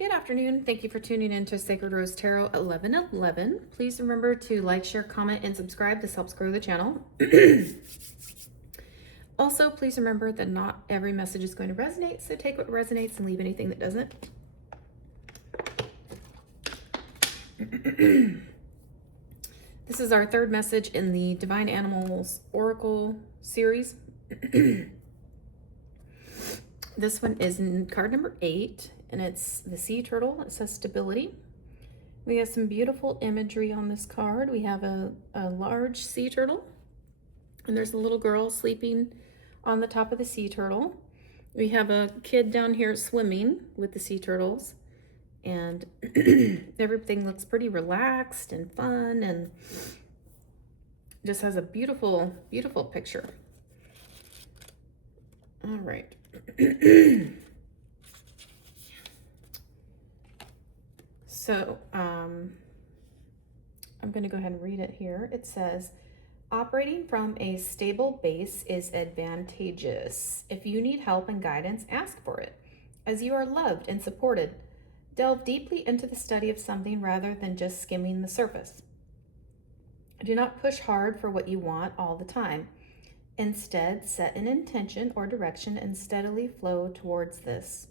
Good afternoon. Thank you for tuning in to Sacred Rose Tarot 1111. Please remember to like, share, comment, and subscribe. This helps grow the channel. Also, please remember that not every message is going to resonate, so take what resonates and leave anything that doesn't. This is our third message in the Divine Animals Oracle series. This one is in card number 8, and it's the sea turtle. It says stability. We have some beautiful imagery on this card. We have a large sea turtle, and there's a little girl sleeping on the top of the sea turtle. We have a kid down here swimming with the sea turtles, and everything looks pretty relaxed and fun, and just has a beautiful, beautiful picture. All right. So, I'm going to go ahead and read it here. It says, operating from a stable base is advantageous. If you need help and guidance, ask for it, as you are loved and supported. Delve deeply into the study of something rather than just skimming the surface. Do not push hard for what you want all the time. Instead, set an intention or direction and steadily flow towards this.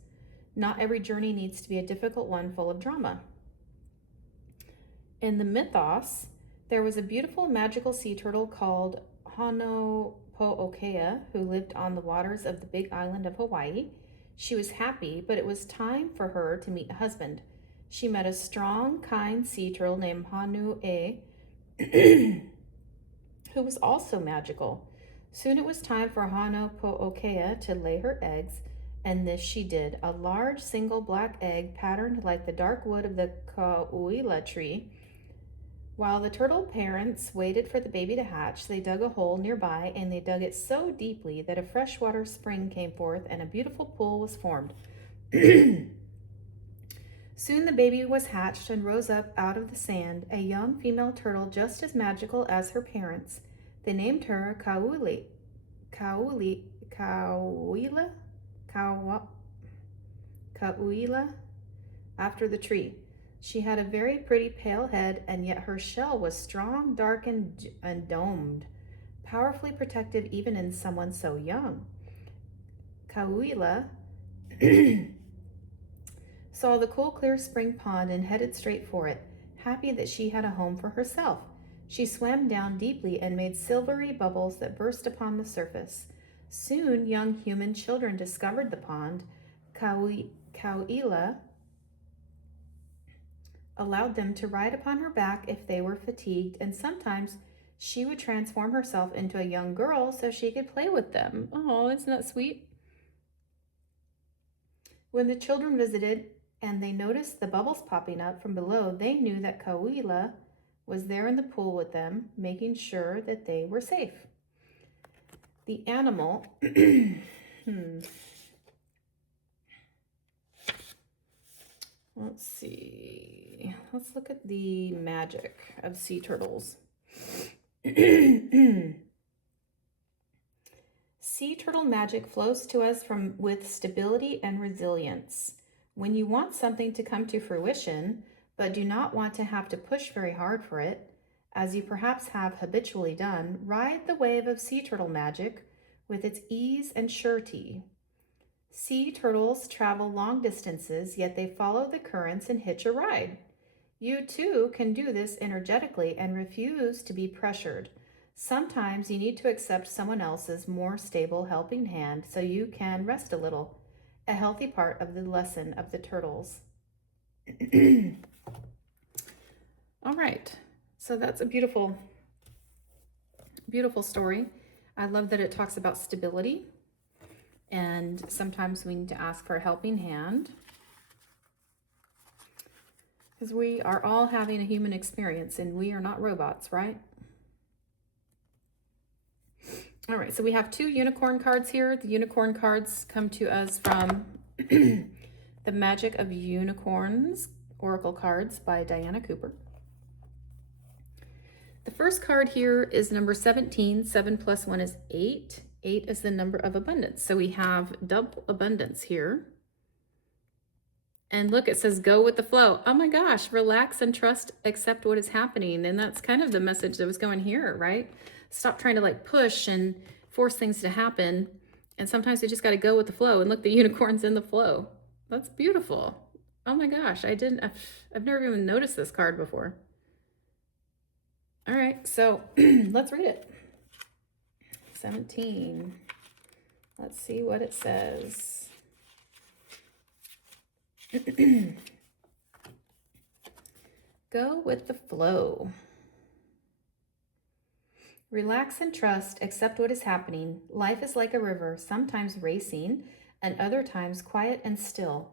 Not every journey needs to be a difficult one full of drama. In the mythos, there was a beautiful magical sea turtle called Hanopo'okea who lived on the waters of the big island of Hawaii. She was happy, but it was time for her to meet a husband. She met a strong, kind sea turtle named Hanue, who was also magical. Soon it was time for Hanopo'okea to lay her eggs, and this she did. A large single black egg patterned like the dark wood of the kauila tree. While the turtle parents waited for the baby to hatch, they dug a hole nearby, and they dug it so deeply that a freshwater spring came forth and a beautiful pool was formed. Soon the baby was hatched and rose up out of the sand, a young female turtle just as magical as her parents. They named her Kauila after the tree. She had a very pretty pale head, and yet her shell was strong, dark, and domed, powerfully protective even in someone so young. Kauila saw the cool, clear spring pond and headed straight for it, happy that she had a home for herself. She swam down deeply and made silvery bubbles that burst upon the surface. Soon, young human children discovered the pond. Kauila allowed them to ride upon her back if they were fatigued, and sometimes she would transform herself into a young girl so she could play with them. Oh, isn't that sweet? When the children visited and they noticed the bubbles popping up from below, they knew that Kauila was there in the pool with them, making sure that they were safe. The animal, let's see, let's look at the magic of sea turtles. Sea turtle magic flows to us with stability and resilience. When you want something to come to fruition, but do not want to have to push very hard for it, as you perhaps have habitually done, ride the wave of sea turtle magic with its ease and surety. Sea turtles travel long distances, yet they follow the currents and hitch a ride. You too can do this energetically and refuse to be pressured. Sometimes you need to accept someone else's more stable helping hand so you can rest a little, a healthy part of the lesson of the turtles. All right, so that's a beautiful, beautiful story. I love that it talks about stability, and sometimes we need to ask for a helping hand, because we are all having a human experience and we are not robots, right? All right, so we have 2 unicorn cards here. The unicorn cards come to us from The Magic of Unicorns Oracle Cards by Diana Cooper. The first card here is number 17. 7 plus 1 is 8. 8 is the number of abundance. So we have double abundance here. And look, it says go with the flow. Oh my gosh, relax and trust, accept what is happening. And that's kind of the message that was going here, right? Stop trying to like push and force things to happen. And sometimes you just got to go with the flow. And look, the unicorn's in the flow. That's beautiful. Oh my gosh, I've never even noticed this card before. All right, so let's read it. 17. Let's see what it says. Go with the flow. Relax and trust, accept what is happening. Life is like a river, sometimes racing, and other times quiet and still.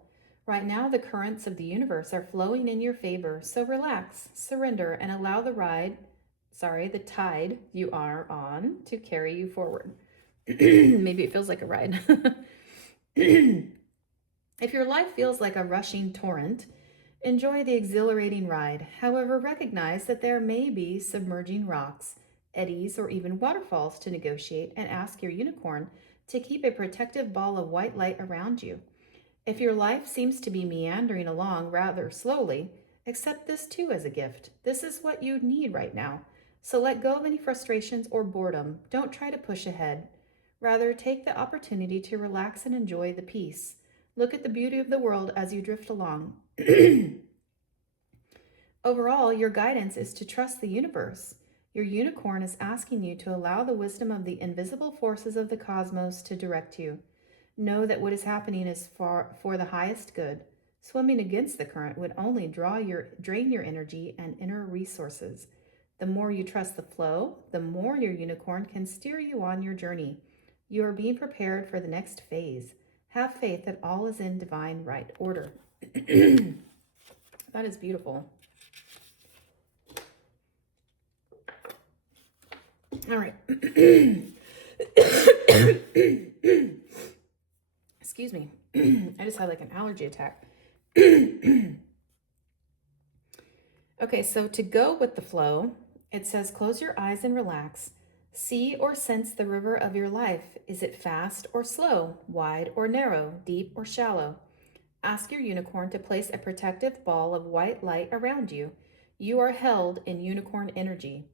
Right now, the currents of the universe are flowing in your favor, so relax, surrender, and allow the tide you are on to carry you forward. Maybe it feels like a ride. If your life feels like a rushing torrent, enjoy the exhilarating ride. However, recognize that there may be submerging rocks, eddies, or even waterfalls to negotiate, and ask your unicorn to keep a protective ball of white light around you. If your life seems to be meandering along rather slowly, accept this too as a gift. This is what you need right now. So let go of any frustrations or boredom. Don't try to push ahead. Rather, take the opportunity to relax and enjoy the peace. Look at the beauty of the world as you drift along. Overall, your guidance is to trust the universe. Your unicorn is asking you to allow the wisdom of the invisible forces of the cosmos to direct you. Know that what is happening is for the highest good. Swimming against the current would only drain your energy and inner resources. The more you trust the flow, the more your unicorn can steer you on your journey. You are being prepared for the next phase. Have faith that all is in divine right order. That is beautiful. All right. Excuse me. I just had like an allergy attack. Okay, so to go with the flow, it says close your eyes and relax. See or sense the river of your life. Is it fast or slow, wide or narrow, deep or shallow? Ask your unicorn to place a protective ball of white light around you. You are held in unicorn energy.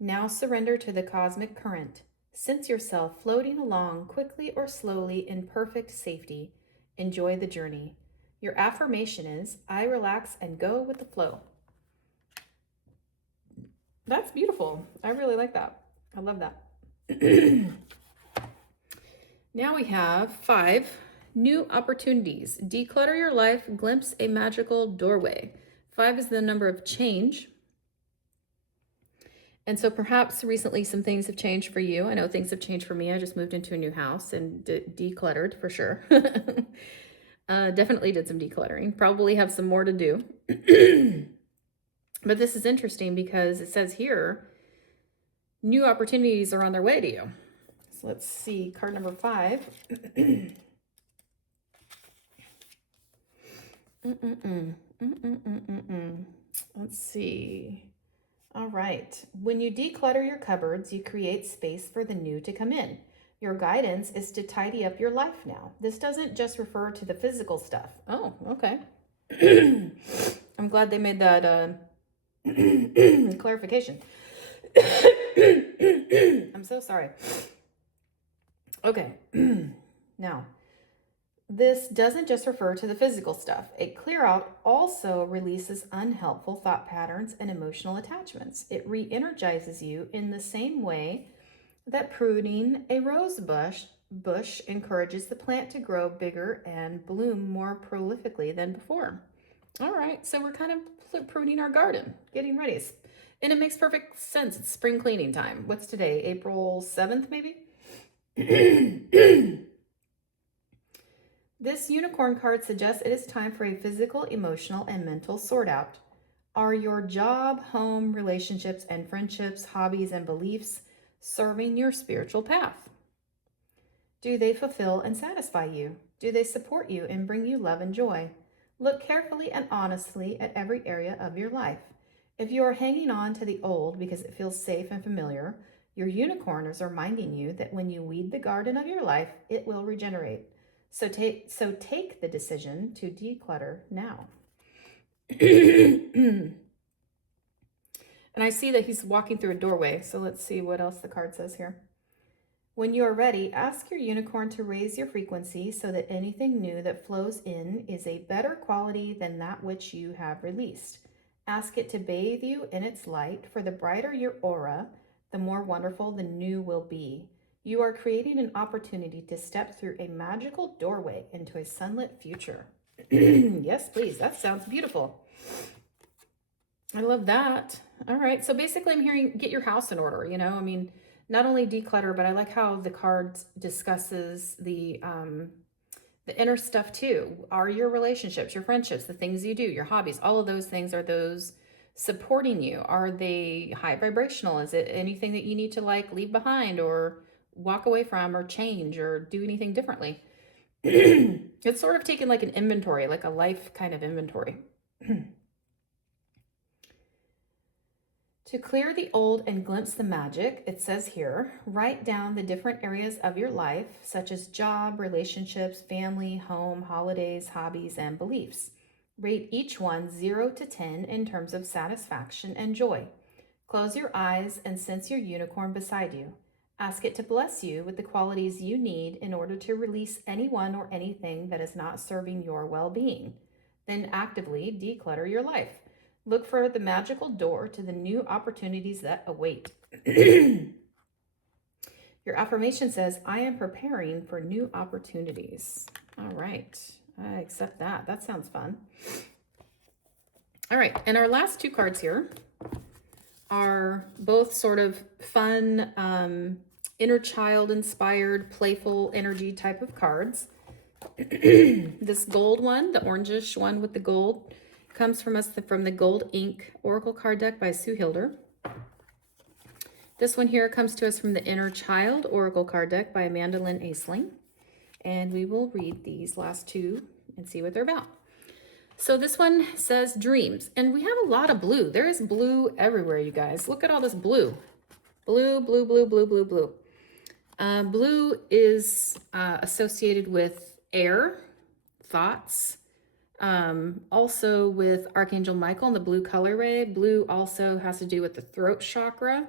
Now surrender to the cosmic current. Sense yourself floating along quickly or slowly in perfect safety. Enjoy the journey. Your affirmation is, I relax and go with the flow. That's beautiful. I really like that. I love that. Now we have 5 new opportunities. Declutter your life, glimpse a magical doorway. 5 is the number of change. And so perhaps recently some things have changed for you. I know things have changed for me. I just moved into a new house and decluttered for sure. Definitely did some decluttering. Probably have some more to do. But this is interesting because it says here, new opportunities are on their way to you. So let's see, card number 5. Let's see. All right. When you declutter your cupboards, you create space for the new to come in. Your guidance is to tidy up your life now. This doesn't just refer to the physical stuff. Oh, okay. I'm glad they made that clarification. I'm so sorry. Okay. Now, this doesn't just refer to the physical stuff. A clear out also releases unhelpful thought patterns and emotional attachments. It re-energizes you in the same way that pruning a rose bush encourages the plant to grow bigger and bloom more prolifically than before. All right, so we're kind of pruning our garden, getting ready. And it makes perfect sense. It's spring cleaning time. What's today? April 7th, maybe? This unicorn card suggests it is time for a physical, emotional, and mental sort out. Are your job, home, relationships, and friendships, hobbies, and beliefs serving your spiritual path? Do they fulfill and satisfy you? Do they support you and bring you love and joy? Look carefully and honestly at every area of your life. If you are hanging on to the old because it feels safe and familiar, your unicorn is reminding you that when you weed the garden of your life, it will regenerate. So take the decision to declutter now. And I see that he's walking through a doorway, so let's see what else the card says here. When you are ready, ask your unicorn to raise your frequency so that anything new that flows in is a better quality than that which you have released. Ask it to bathe you in its light, for the brighter your aura, the more wonderful the new will be. You are creating an opportunity to step through a magical doorway into a sunlit future. Yes, please. That sounds beautiful. I love that. All right. So basically, I'm hearing get your house in order. I mean, not only declutter, but I like how the card discusses the inner stuff too. Are your relationships, your friendships, the things you do, your hobbies, all of those things, are those supporting you? Are they high vibrational? Is it anything that you need to like leave behind or walk away from or change or do anything differently? It's sort of taking like an inventory, like a life kind of inventory. To clear the old and glimpse the magic, it says here, write down the different areas of your life, such as job, relationships, family, home, holidays, hobbies, and beliefs. Rate each one 0 to 10 in terms of satisfaction and joy. Close your eyes and sense your unicorn beside you. Ask it to bless you with the qualities you need in order to release anyone or anything that is not serving your well-being. Then actively declutter your life. Look for the magical door to the new opportunities that await. Your affirmation says, I am preparing for new opportunities. All right. I accept that. That sounds fun. All right. And our last two cards here are both sort of fun, inner child inspired, playful energy type of cards. This gold one, the orangish one with the gold, comes from the Gold Ink Oracle card deck by Sue Hilder. This one here comes to us from the Inner Child Oracle card deck by Amanda Lynn Aisling. And we will read these last two and see what they're about. So this one says dreams, and we have a lot of blue. There is blue everywhere, you guys. Look at all this blue. Blue, blue, blue, blue, blue, blue. Blue is associated with air, thoughts, also with Archangel Michael and the blue color ray. Blue also has to do with the throat chakra,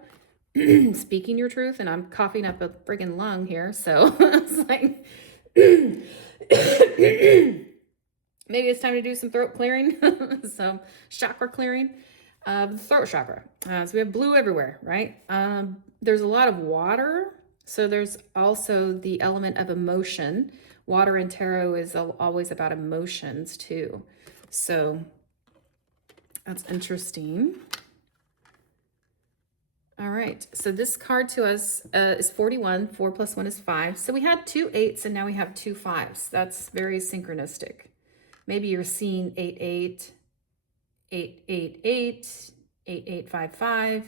speaking your truth, and I'm coughing up a friggin' lung here, so it's like maybe it's time to do some throat clearing, some chakra clearing, the throat chakra. So we have blue everywhere, right? There's a lot of water, so there's also the element of emotion. Water in tarot is always about emotions too. So that's interesting. All right, so this card to us is 41. 4 plus 1 is 5. So we had 2 8s and now we have 2 5s. That's very synchronistic. Maybe you're seeing 8 8, 8 8 8, 8 8 5 5,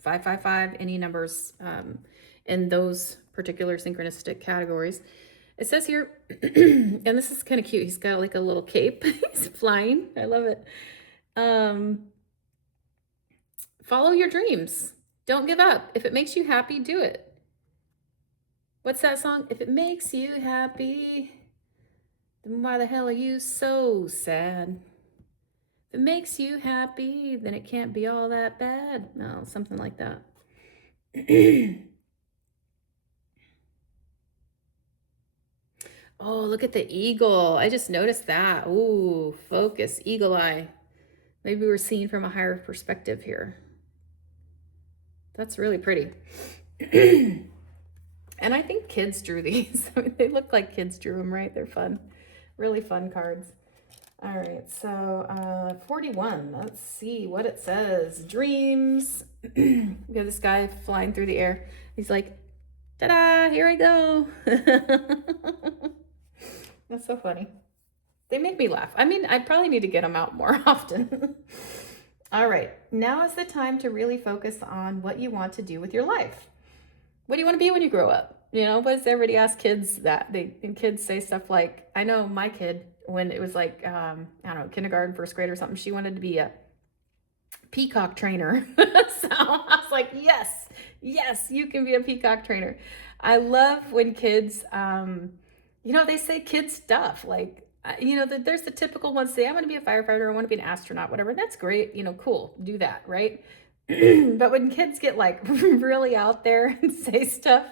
5 5 5, any numbers in those particular synchronistic categories. It says here, and this is kind of cute. He's got like a little cape. He's flying. I love it. Follow your dreams. Don't give up. If it makes you happy, do it. What's that song? If it makes you happy, then why the hell are you so sad? If it makes you happy, then it can't be all that bad. No, something like that. Oh, look at the eagle. I just noticed that. Ooh, focus, eagle eye. Maybe we're seeing from a higher perspective here. That's really pretty. And I think kids drew these. I mean, they look like kids drew them, right? They're fun. Really fun cards. All right, so 41. Let's see what it says. Dreams. We have this guy flying through the air. He's like, ta-da, here I go. That's so funny. They make me laugh. I mean, I probably need to get them out more often. All right, now is the time to really focus on what you want to do with your life. What do you want to be when you grow up? You know, what does everybody ask kids that? And kids say stuff like, I know my kid, when it was like, I don't know, kindergarten, first grade or something, she wanted to be a peacock trainer. So I was like, yes, you can be a peacock trainer. I love when kids, They say kid stuff like, there's the typical ones say, I want to be a firefighter, I want to be an astronaut, whatever. That's great, cool, do that, right? But when kids get like really out there and say stuff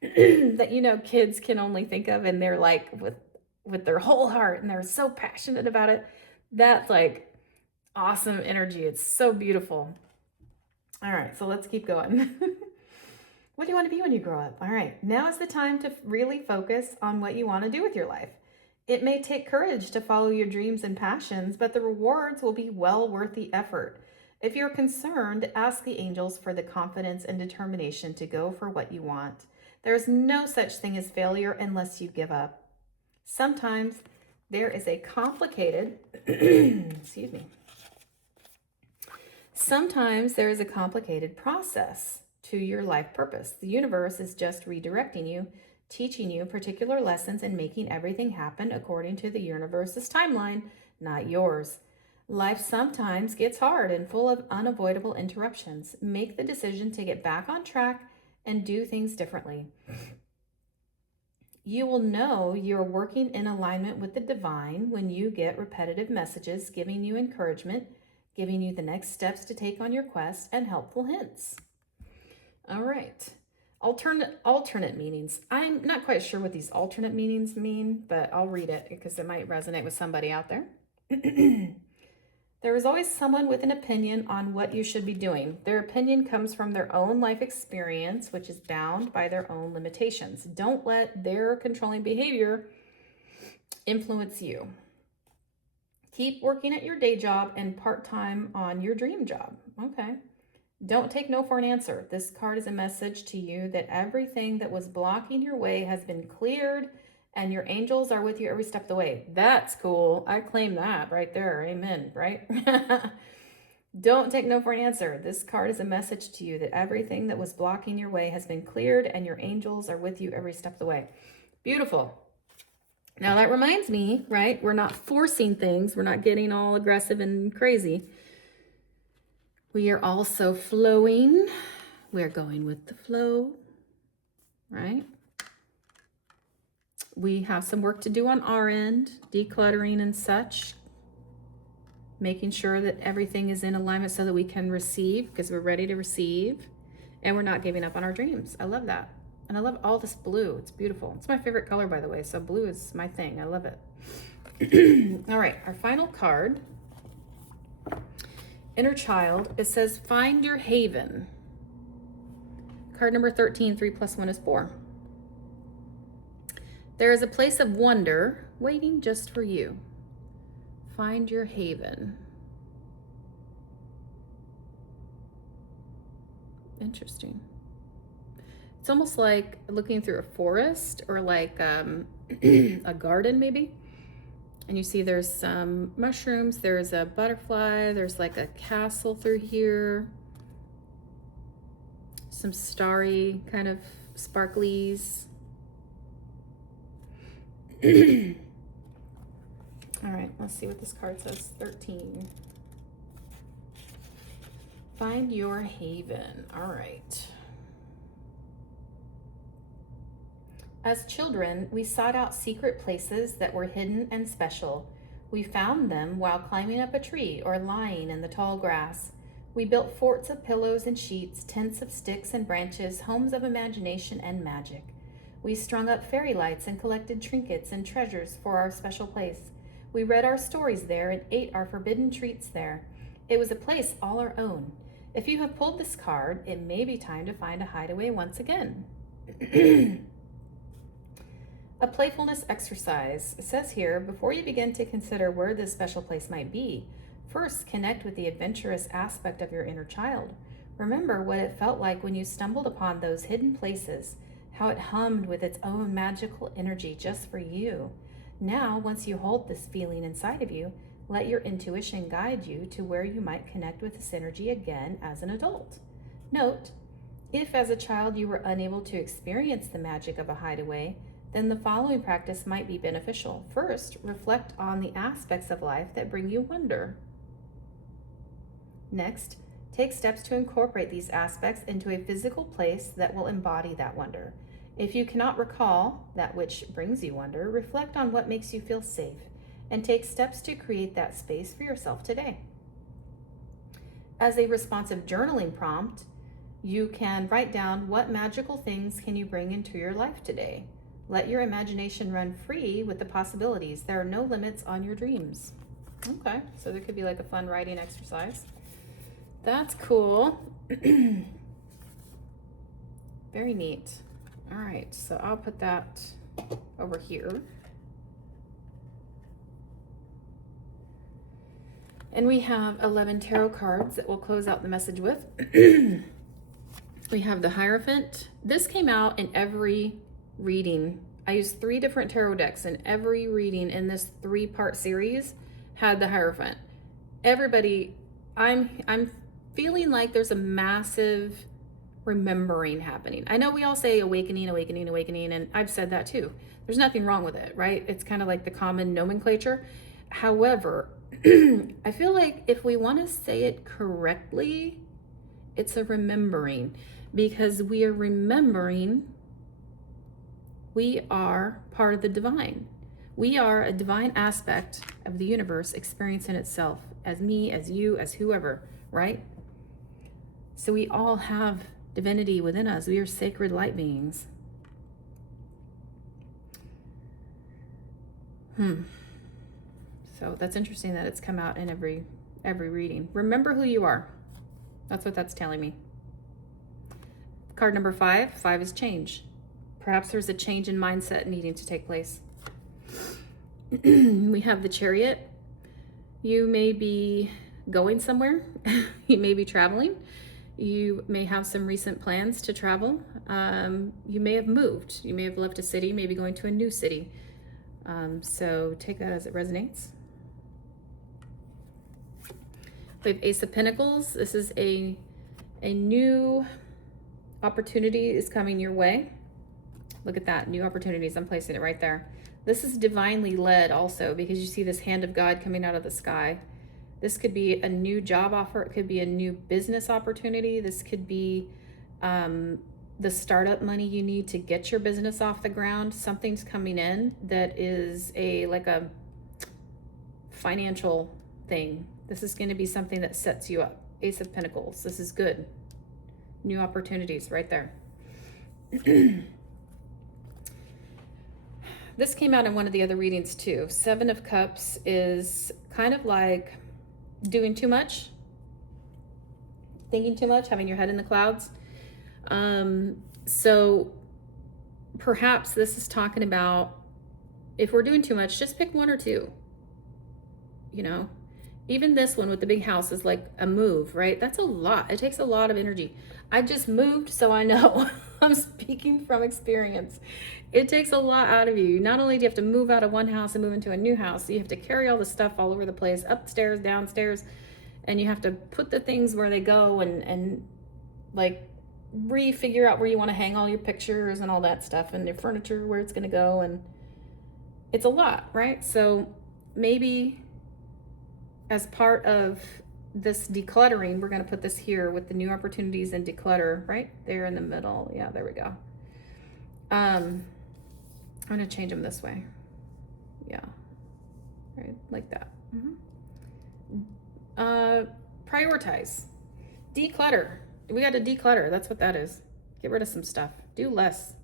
that, kids can only think of, and they're like with their whole heart and they're so passionate about it, that's like awesome energy. It's so beautiful. All right, so let's keep going. What do you want to be when you grow up? All right, now is the time to really focus on what you want to do with your life. It may take courage to follow your dreams and passions, but the rewards will be well worth the effort. If you're concerned, ask the angels for the confidence and determination to go for what you want. There is no such thing as failure unless you give up. Sometimes there is a complicated, excuse me. Sometimes there is a complicated process to your life purpose. The universe is just redirecting you, teaching you particular lessons, and making everything happen according to the universe's timeline, not yours. Life sometimes gets hard and full of unavoidable interruptions. Make the decision to get back on track and do things differently. You will know you're working in alignment with the divine when you get repetitive messages giving you encouragement, giving you the next steps to take on your quest, and helpful hints. All right. Alternate meanings. I'm not quite sure what these alternate meanings mean, but I'll read it because it might resonate with somebody out there. There is always someone with an opinion on what you should be doing. Their opinion comes from their own life experience, which is bound by their own limitations. Don't let their controlling behavior influence you. Keep working at your day job and part-time on your dream job. Okay. Don't take no for an answer. This card is a message to you that everything that was blocking your way has been cleared and your angels are with you every step of the way. That's cool. I claim that right there. Amen, right? Don't take no for an answer. This card is a message to you that everything that was blocking your way has been cleared and your angels are with you every step of the way. Beautiful. Now that reminds me, right? We're not forcing things. We're not getting all aggressive and crazy. We are also flowing. We're going with the flow, right? We have some work to do on our end, decluttering and such, making sure that everything is in alignment so that we can receive, because we're ready to receive, and we're not giving up on our dreams. I love that. And I love all this blue. It's beautiful. It's my favorite color, by the way, so blue is my thing. I love it. All right, our final card. Inner child, it says, find your haven. Card number 13, 3 + 1 is 4. There is a place of wonder waiting just for you. Find your haven. Interesting. It's almost like looking through a forest or like a garden maybe. And you see there's some mushrooms, there's a butterfly, there's like a castle through here. Some starry kind of sparklies. All right, let's see what this card says. 13. Find your haven. All right. As children, we sought out secret places that were hidden and special. We found them while climbing up a tree or lying in the tall grass. We built forts of pillows and sheets, tents of sticks and branches, homes of imagination and magic. We strung up fairy lights and collected trinkets and treasures for our special place. We read our stories there and ate our forbidden treats there. It was a place all our own. If you have pulled this card, it may be time to find a hideaway once again. A playfulness exercise. It says here, before you begin to consider where this special place might be, first connect with the adventurous aspect of your inner child. Remember what it felt like when you stumbled upon those hidden places, how it hummed with its own magical energy just for you. Now, once you hold this feeling inside of you, let your intuition guide you to where you might connect with this energy again as an adult. Note, if as a child you were unable to experience the magic of a hideaway, then the following practice might be beneficial. First, reflect on the aspects of life that bring you wonder. Next, take steps to incorporate these aspects into a physical place that will embody that wonder. If you cannot recall that which brings you wonder, reflect on what makes you feel safe and take steps to create that space for yourself today. As a responsive journaling prompt, you can write down what magical things can you bring into your life today. Let your imagination run free with the possibilities. There are no limits on your dreams. Okay, so there could be like a fun writing exercise. That's cool. Very neat. All right, so I'll put that over here. And we have 11 tarot cards that we'll close out the message with. We have the Hierophant. This came out in every reading. I used 3 different tarot decks, and every reading in this 3-part series had the Hierophant. Everybody, I'm feeling like there's a massive remembering happening. I know we all say awakening, awakening, awakening, and I've said that too. There's nothing wrong with it, right? It's kind of like the common nomenclature. However, I feel like if we want to say it correctly, it's a remembering, because we are remembering we are part of the divine. We are a divine aspect of the universe experiencing itself as me, as you, as whoever, right? So we all have divinity within us. We are sacred light beings. So that's interesting that it's come out in every reading. Remember who you are. That's what that's telling me. Card number 5. 5 is change. Perhaps there's a change in mindset needing to take place. We have the Chariot. You may be going somewhere. You may be traveling. You may have some recent plans to travel. You may have moved. You may have left a city, maybe going to a new city. So take that as it resonates. We have Ace of Pentacles. This is a new opportunity is coming your way. Look at that, new opportunities. I'm placing it right there. This is divinely led also, because you see this hand of God coming out of the sky. This could be a new job offer. It could be a new business opportunity. This could be the startup money you need to get your business off the ground. Something's coming in that is like a financial thing. This is going to be something that sets you up. Ace of Pentacles. This is good. New opportunities right there. This came out in one of the other readings too. 7 of Cups is kind of like doing too much, thinking too much, having your head in the clouds. So perhaps this is talking about, if we're doing too much, just pick 1 or 2. You know, even this one with the big house is like a move, right? That's a lot. It takes a lot of energy. I just moved, so I know. I'm speaking from experience. It takes a lot out of you. Not only do you have to move out of one house and move into a new house, you have to carry all the stuff all over the place, upstairs, downstairs, and you have to put the things where they go and like refigure out where you want to hang all your pictures and all that stuff, and your furniture, where it's going to go. And it's a lot, right? So maybe as part of this decluttering, we're going to put this here with the new opportunities and declutter right there in the middle. Yeah, there we go. I'm going to change them this way. Yeah, right, like that. Prioritize, declutter. We got to declutter. That's what that is. Get rid of some stuff. Do less.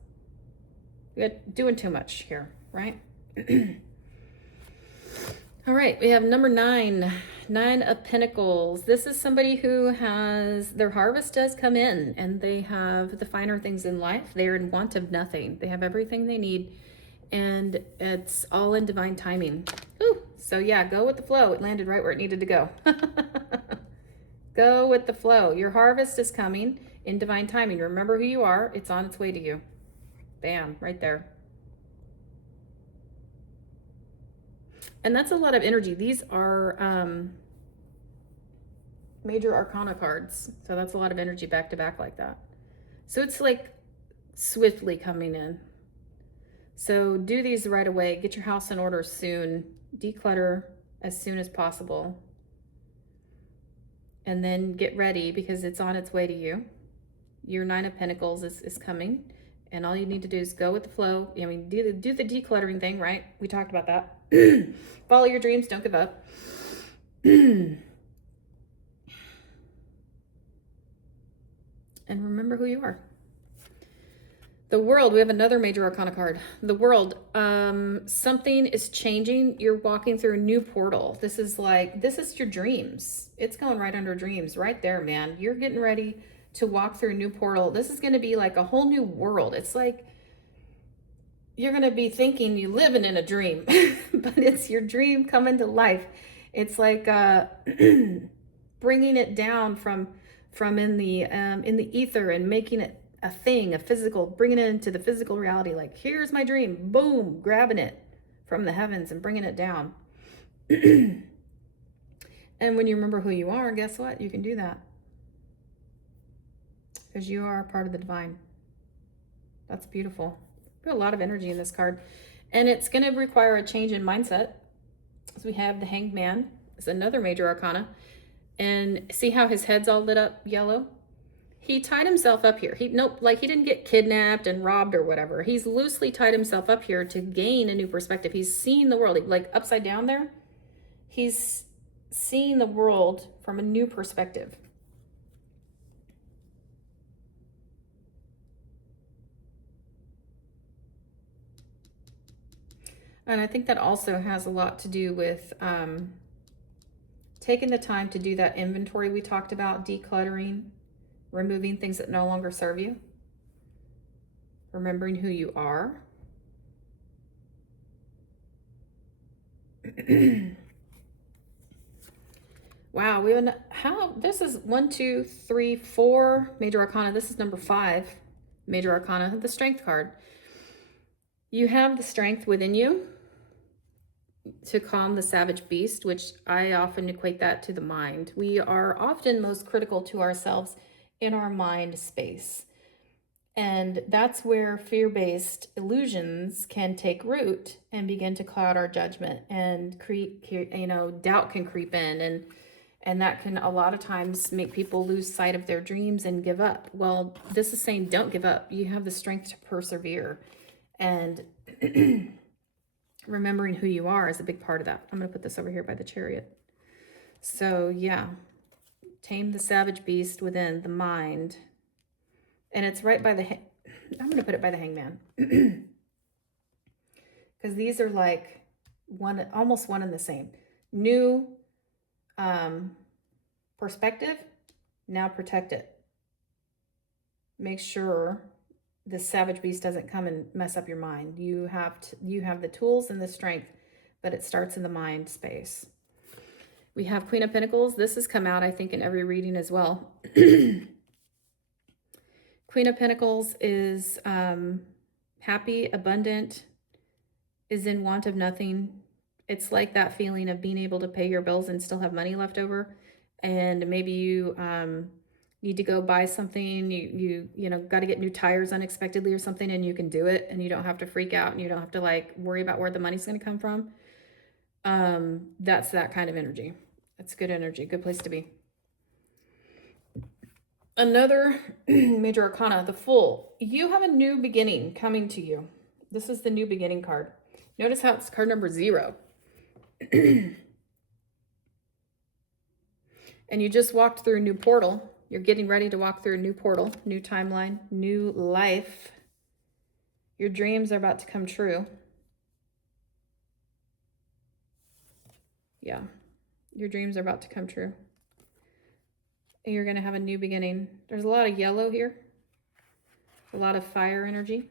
We got doing too much here, right? All right, we have number 9, 9 of Pentacles. This is somebody who has, their harvest does come in, and they have the finer things in life. They're in want of nothing. They have everything they need, and it's all in divine timing. Ooh, so yeah, go with the flow. It landed right where it needed to go. Go with the flow. Your harvest is coming in divine timing. Remember who you are. It's on its way to you. Bam, right there. And that's a lot of energy. These are major arcana cards. So that's a lot of energy back to back like that. So it's like swiftly coming in. So do these right away. Get your house in order soon. Declutter as soon as possible. And then get ready, because it's on its way to you. Your 9 of Pentacles is coming. And all you need to do is go with the flow. I mean, do the decluttering thing, right? We talked about that. Follow your dreams. Don't give up. And remember who you are. The world, we have another major arcana card. The world, something is changing. You're walking through a new portal. This is your dreams. It's going right under dreams right there, man. You're getting ready to walk through a new portal. This is going to be like a whole new world. It's like you're going to be thinking you living in a dream, but it's your dream coming to life. It's like bringing it down from in the ether and making it a thing, a physical, bringing it into the physical reality. Like, here's my dream, boom, grabbing it from the heavens and bringing it down. And when you remember who you are, guess what? You can do that. Because you are a part of the divine. That's beautiful. We have a lot of energy in this card. And it's going to require a change in mindset. So we have the Hanged Man. It's another major arcana. And see how his head's all lit up yellow? He tied himself up here. He didn't get kidnapped and robbed or whatever. He's loosely tied himself up here to gain a new perspective. He's seeing the world, like upside down there. He's seeing the world from a new perspective. And I think that also has a lot to do with taking the time to do that inventory we talked about, decluttering, removing things that no longer serve you, remembering who you are. Wow, this is 1, 2, 3, 4 major arcana. This is number 5 major arcana, the Strength card. You have the strength within you to calm the savage beast, which I often equate that to the mind. We are often most critical to ourselves in our mind space. And that's where fear-based illusions can take root and begin to cloud our judgment, and doubt can creep in, and that can a lot of times make people lose sight of their dreams and give up. Well, this is saying don't give up. You have the strength to persevere, and remembering who you are is a big part of that. I'm going to put this over here by the Chariot. So yeah, tame the savage beast within the mind. And it's right by I'm going to put it by the Hangman. Because these are like almost one and the same. New perspective, now protect it. Make sure the savage beast doesn't come and mess up your mind. You have the tools and the strength, but it starts in the mind space. We have Queen of Pentacles. This has come out, I think, in every reading as well. Queen of Pentacles is happy, abundant, is in want of nothing. It's like that feeling of being able to pay your bills and still have money left over. And maybe you need to go buy something, you got to get new tires unexpectedly or something, and you can do it, and you don't have to freak out, and you don't have to like worry about where the money's going to come from. That's that kind of energy. That's good energy, good place to be. Another major arcana, the Fool. You have a new beginning coming to you. This is the new beginning card. Notice how it's card number 0. And you just walked through a new portal. You're getting ready to walk through a new portal, new timeline, new life. Your dreams are about to come true. Yeah, your dreams are about to come true. And you're going to have a new beginning. There's a lot of yellow here, a lot of fire energy.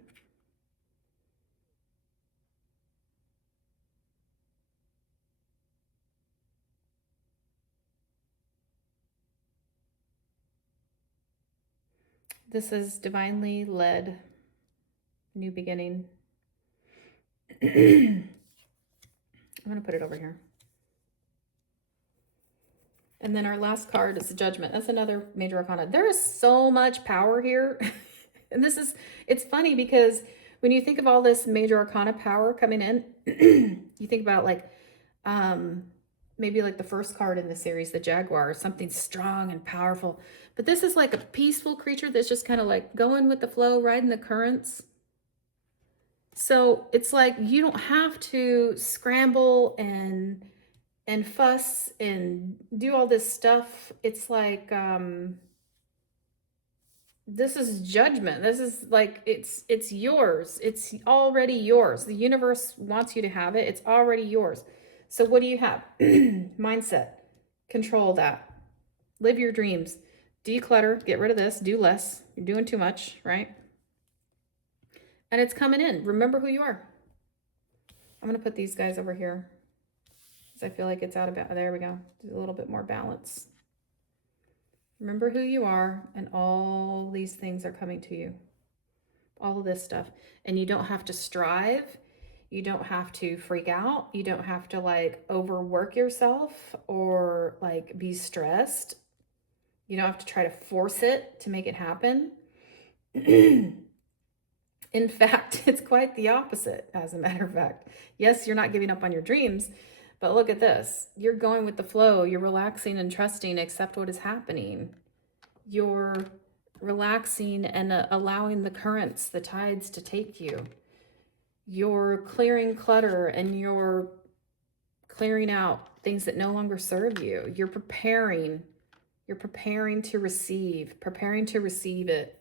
This is divinely led new beginning. I'm going to put it over here. And then our last card is the Judgment. That's another major arcana. There is so much power here. And it's funny because when you think of all this major arcana power coming in, you think about like maybe like the first card in the series, the Jaguar, something strong and powerful. But this is like a peaceful creature that's just kind of like going with the flow, riding the currents. So it's like you don't have to scramble and fuss and do all this stuff. It's like this is judgment. This is like it's yours. It's already yours. The universe wants you to have it. It's already yours. So what do you have? Mindset. Control that. Live your dreams. Declutter. Get rid of this. Do less. You're doing too much, right? And it's coming in. Remember who you are. I'm going to put these guys over here because I feel like it's out of balance. There we go. A little bit more balance. Remember who you are, and all these things are coming to you. All of this stuff. And you don't have to strive. You don't have to freak out. You don't have to like overwork yourself or like be stressed. You don't have to try to force it to make it happen. In fact, it's quite the opposite, as a matter of fact. Yes, you're not giving up on your dreams, but look at this. You're going with the flow. You're relaxing and trusting, accept what is happening. You're relaxing and allowing the currents, the tides to take you. You're clearing clutter and you're clearing out things that no longer serve you. You're preparing to receive, preparing to receive it.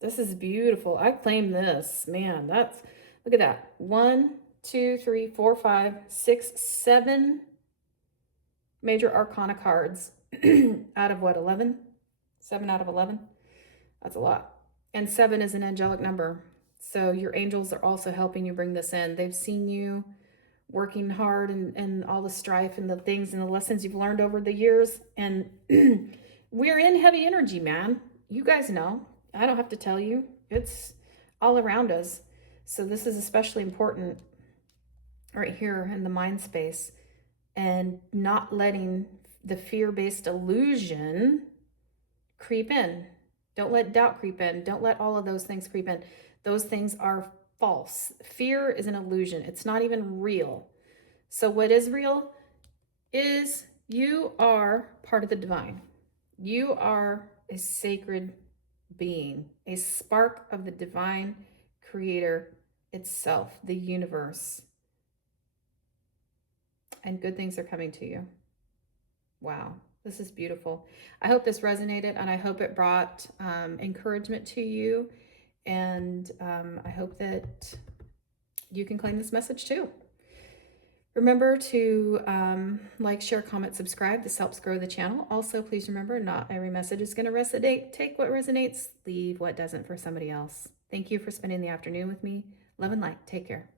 This is beautiful. I claim this, man. That's, look at that. 1, 2, 3, 4, 5, 6, 7 major arcana cards out of what, 11? 7 out of 11. That's a lot. And 7 is an angelic number. So your angels are also helping you bring this in. They've seen you working hard and all the strife and the things and the lessons you've learned over the years. And we're in heavy energy, man. You guys know. I don't have to tell you. It's all around us. So this is especially important right here in the mind space, and not letting the fear-based illusion creep in. Don't let doubt creep in. Don't let all of those things creep in. Those things are false. Fear is an illusion. It's not even real. So what is real is you are part of the divine. You are a sacred being, a spark of the divine creator itself, the universe. And good things are coming to you. Wow, this is beautiful. I hope this resonated, and I hope it brought encouragement to you. And I hope that you can claim this message too. Remember to like, share, comment, subscribe. This helps grow the channel. Also, please remember, not every message is going to resonate. Take what resonates, leave what doesn't for somebody else. Thank you for spending the afternoon with me. Love and light. Take care.